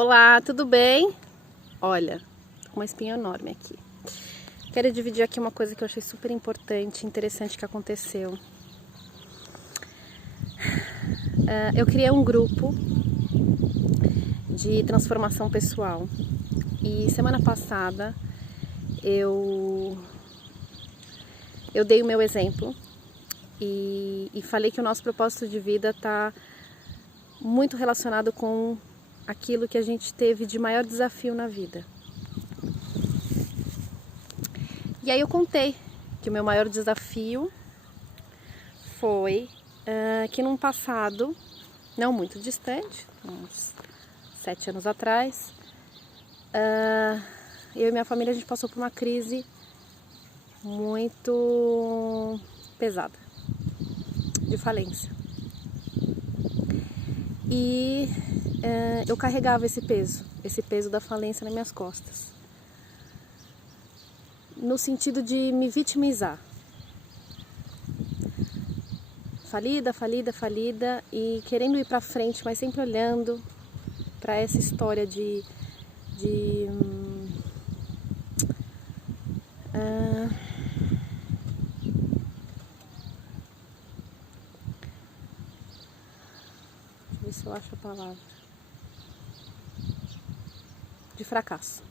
Olá, tudo bem? Olha, tô com uma espinha enorme aqui. Quero dividir aqui uma coisa que eu achei super importante, interessante que aconteceu. Eu criei um grupo de transformação pessoal e semana passada eu dei o meu exemplo e falei que o nosso propósito de vida está muito relacionado com aquilo que a gente teve de maior desafio na vida. E aí eu contei que o meu maior desafio foi que num passado não muito distante, uns 7 anos atrás, eu e minha família a gente passou por uma crise muito pesada de falência. E eu carregava esse peso da falência nas minhas costas, no sentido de me vitimizar. Falida e querendo ir pra frente, mas sempre olhando para essa história deixa eu ver se eu acho a palavra. De fracasso.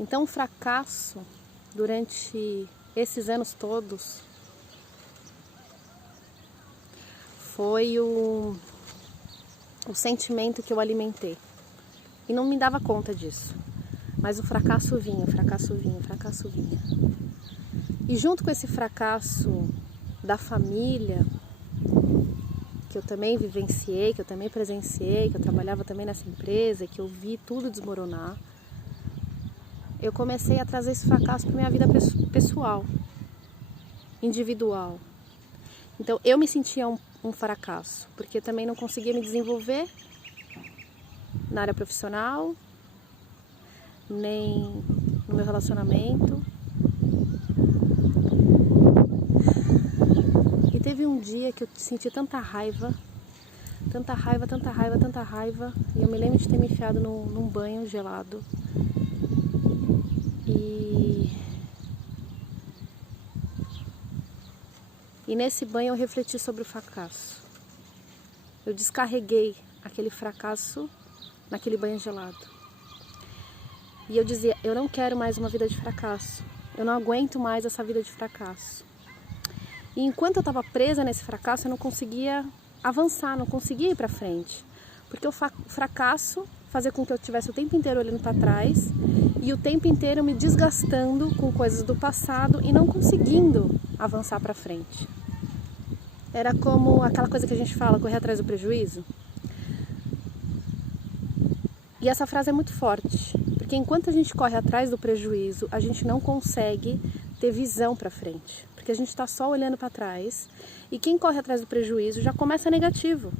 Então, o fracasso, durante esses anos todos, foi o sentimento que eu alimentei. E não me dava conta disso. Mas o fracasso vinha. E junto com esse fracasso da família, que eu também vivenciei, que eu também presenciei, que eu trabalhava também nessa empresa, que eu vi tudo desmoronar, eu comecei a trazer esse fracasso para minha vida pessoal, individual. Então eu me sentia um fracasso, porque também não conseguia me desenvolver na área profissional, nem no meu relacionamento. E teve um dia que eu senti tanta raiva, e eu me lembro de ter me enfiado num banho gelado. E nesse banho eu refleti sobre o fracasso. Eu descarreguei aquele fracasso naquele banho gelado. E eu dizia, eu não quero mais uma vida de fracasso. Eu não aguento mais essa vida de fracasso. E enquanto eu estava presa nesse fracasso, eu não conseguia avançar, não conseguia ir para frente. Porque o fracasso fazia com que eu estivesse o tempo inteiro olhando para trás e o tempo inteiro me desgastando com coisas do passado e não conseguindo avançar para frente. Era como aquela coisa que a gente fala, correr atrás do prejuízo. E essa frase é muito forte, porque enquanto a gente corre atrás do prejuízo, a gente não consegue ter visão para frente, porque a gente está só olhando para trás, e quem corre atrás do prejuízo já começa negativo.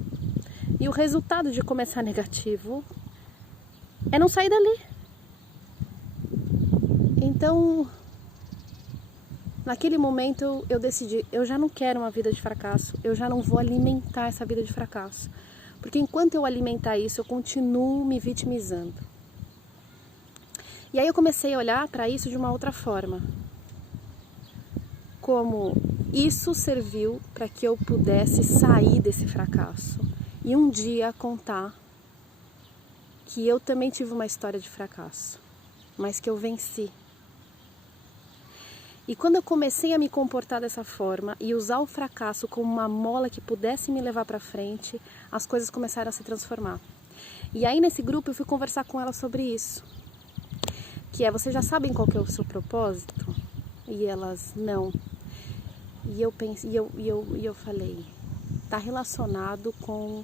E o resultado de começar negativo é não sair dali. Então, naquele momento eu decidi, eu já não quero uma vida de fracasso, eu já não vou alimentar essa vida de fracasso. Porque enquanto eu alimentar isso, eu continuo me vitimizando. E aí eu comecei a olhar para isso de uma outra forma. Como isso serviu para que eu pudesse sair desse fracasso. E um dia contar que eu também tive uma história de fracasso, mas que eu venci. E quando eu comecei a me comportar dessa forma e usar o fracasso como uma mola que pudesse me levar para frente, as coisas começaram a se transformar. E aí nesse grupo eu fui conversar com ela sobre isso. Que é, vocês já sabem qual que é o seu propósito? E elas, não. E eu pensei, eu falei, tá relacionado com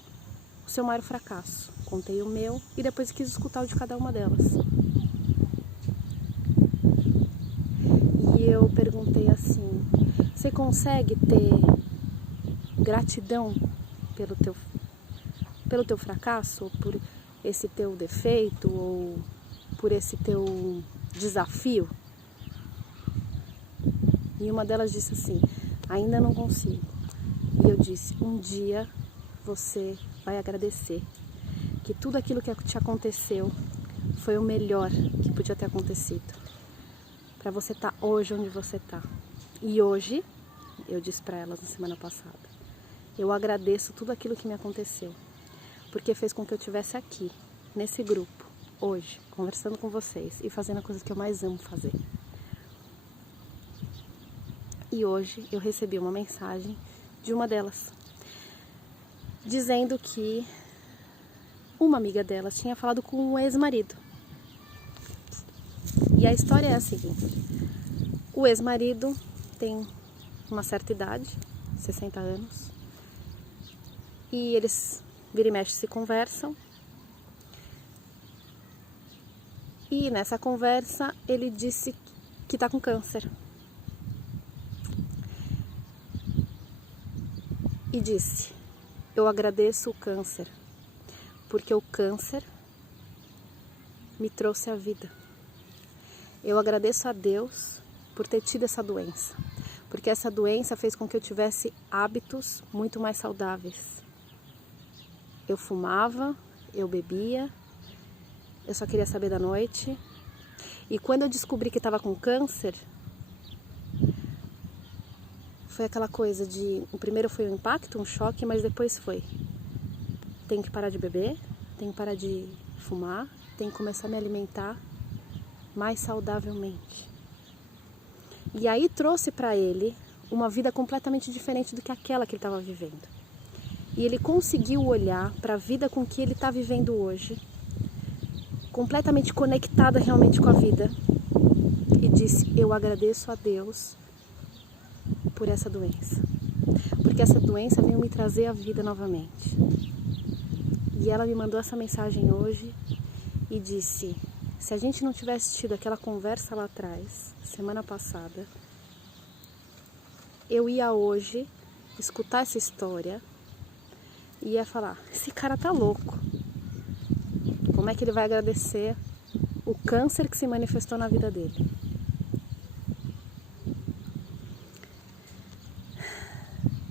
o seu maior fracasso. Contei o meu e depois quis escutar o de cada uma delas. E eu perguntei assim, você consegue ter gratidão pelo teu fracasso, ou por esse teu defeito, ou por esse teu desafio? E uma delas disse assim, ainda não consigo. E eu disse, um dia você vai agradecer. que tudo aquilo que te aconteceu foi o melhor que podia ter acontecido. Para você estar hoje onde você está. E hoje, eu disse para elas na semana passada, eu agradeço tudo aquilo que me aconteceu. Porque fez com que eu estivesse aqui, nesse grupo, hoje, conversando com vocês e fazendo a coisa que eu mais amo fazer. E hoje eu recebi uma mensagem de uma delas, dizendo que uma amiga delas tinha falado com um ex-marido. E a história é a seguinte: o ex-marido tem uma certa idade, 60 anos, e eles vira e mexe se conversam. E nessa conversa ele disse que tá com câncer. E disse: eu agradeço o câncer, porque o câncer me trouxe a vida. Eu agradeço a Deus por ter tido essa doença, porque essa doença fez com que eu tivesse hábitos muito mais saudáveis. Eu fumava, eu bebia, eu só queria saber da noite. E quando eu descobri que estava com câncer, foi aquela coisa de... O primeiro foi um impacto, um choque, mas depois foi: tenho que parar de beber, tenho que parar de fumar, tenho que começar a me alimentar mais saudavelmente. E aí trouxe para ele uma vida completamente diferente do que aquela que ele estava vivendo. E ele conseguiu olhar para a vida com que ele está vivendo hoje, completamente conectada realmente com a vida, e disse: eu agradeço a Deus por essa doença, porque essa doença veio me trazer a vida novamente. E ela me mandou essa mensagem hoje e disse: se a gente não tivesse tido aquela conversa lá atrás, semana passada, eu ia hoje escutar essa história e ia falar: esse cara tá louco. Como é que ele vai agradecer o câncer que se manifestou na vida dele?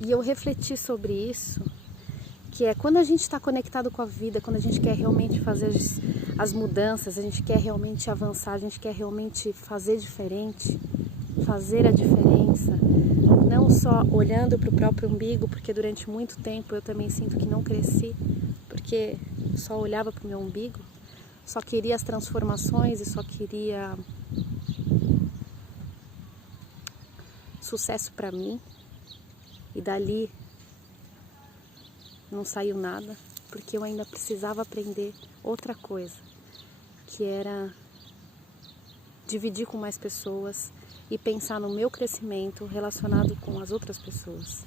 E eu refleti sobre isso, que é quando a gente está conectado com a vida, quando a gente quer realmente fazer as mudanças, a gente quer realmente avançar, a gente quer realmente fazer diferente, fazer a diferença, não só olhando para o próprio umbigo, porque durante muito tempo eu também sinto que não cresci, porque só olhava para o meu umbigo, só queria as transformações e só queria sucesso para mim, e dali não saiu nada, porque eu ainda precisava aprender outra coisa, que era dividir com mais pessoas e pensar no meu crescimento relacionado com as outras pessoas.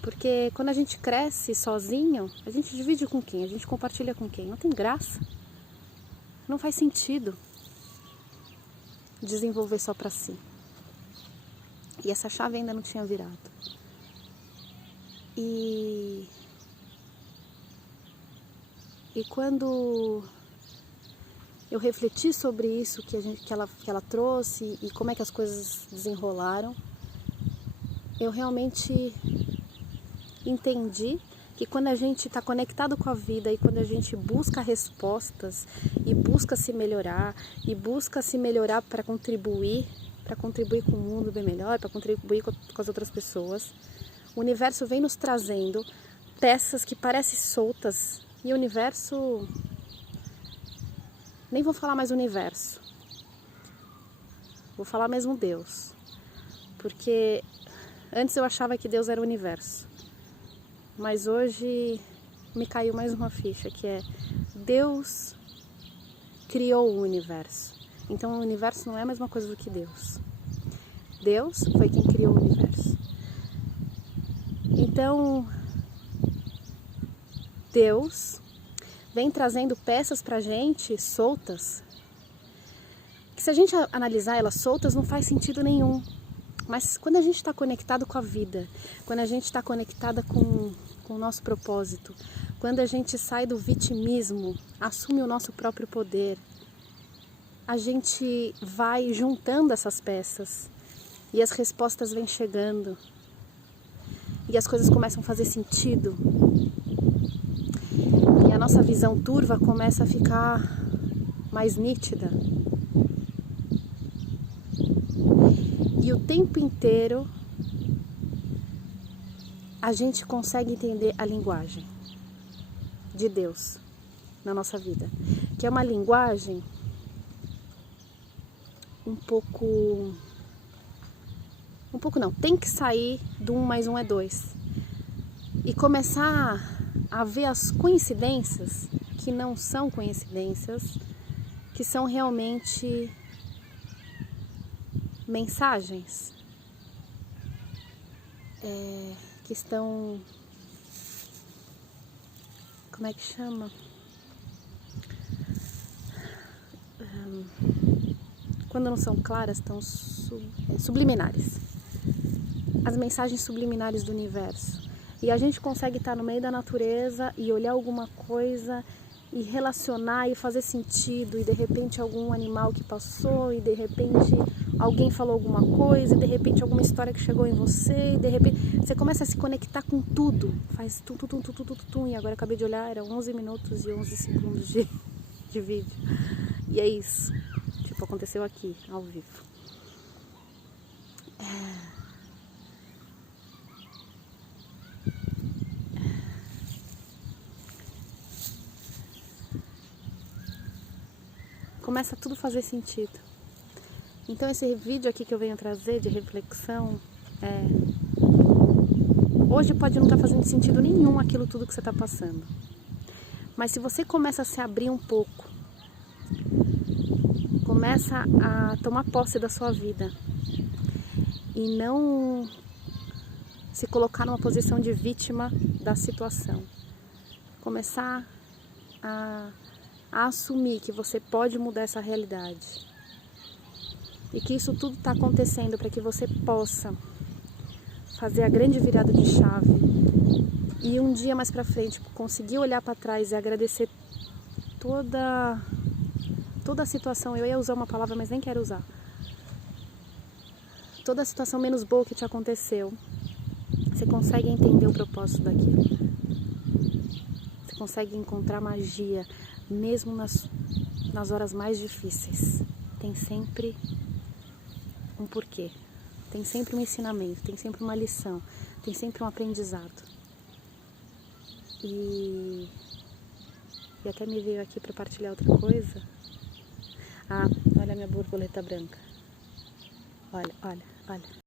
Porque quando a gente cresce sozinho, a gente divide com quem? A gente compartilha com quem? Não tem graça. Não faz sentido desenvolver só para si. E essa chave ainda não tinha virado. E quando eu refleti sobre isso que ela trouxe e como é que as coisas desenrolaram, eu realmente entendi que quando a gente está conectado com a vida e quando a gente busca respostas e busca se melhorar para contribuir com o mundo bem melhor, para contribuir com as outras pessoas, o universo vem nos trazendo peças que parecem soltas. E o universo... Nem vou falar mais universo. Vou falar mesmo Deus. Porque antes eu achava que Deus era o universo. Mas hoje me caiu mais uma ficha, que é: Deus criou o universo. Então o universo não é a mesma coisa do que Deus. Deus foi quem criou o universo. Então, Deus vem trazendo peças pra gente soltas, que se a gente analisar elas soltas não faz sentido nenhum. Mas quando a gente está conectado com a vida, quando a gente está conectada com o nosso propósito, quando a gente sai do vitimismo, assume o nosso próprio poder, a gente vai juntando essas peças e as respostas vêm chegando e as coisas começam a fazer sentido. E a nossa visão turva começa a ficar mais nítida. E o tempo inteiro a gente consegue entender a linguagem de Deus na nossa vida, que é uma linguagem um pouco não, tem que sair do 1 mais 1 é 2 e começar a ver as coincidências que não são coincidências, que são realmente mensagens que estão, como é que chama? Quando não são claras, estão subliminares. As mensagens subliminares do universo. E a gente consegue estar no meio da natureza e olhar alguma coisa e relacionar e fazer sentido, e de repente algum animal que passou, e de repente alguém falou alguma coisa, e de repente alguma história que chegou em você, e de repente você começa a se conectar com tudo, faz tum, tum, tum, tum, tum, tum, tum, e agora eu acabei de olhar, era 11 minutos e 11 segundos de vídeo, e é isso, tipo, aconteceu aqui, ao vivo. Começa tudo a fazer sentido. Então esse vídeo aqui que eu venho trazer de reflexão, hoje pode não estar fazendo sentido nenhum aquilo tudo que você está passando. Mas se você começa a se abrir um pouco, começa a tomar posse da sua vida e não se colocar numa posição de vítima da situação, começar a assumir que você pode mudar essa realidade e que isso tudo está acontecendo para que você possa fazer a grande virada de chave e um dia mais para frente conseguir olhar para trás e agradecer toda a situação. Eu ia usar uma palavra, mas nem quero usar. Toda a situação menos boa que te aconteceu, você consegue entender o propósito daquilo. Você consegue encontrar magia mesmo nas horas mais difíceis. Tem sempre um porquê, tem sempre um ensinamento, tem sempre uma lição, tem sempre um aprendizado. E até me veio aqui para partilhar outra coisa. Ah, olha a minha borboleta branca. Olha, olha, olha.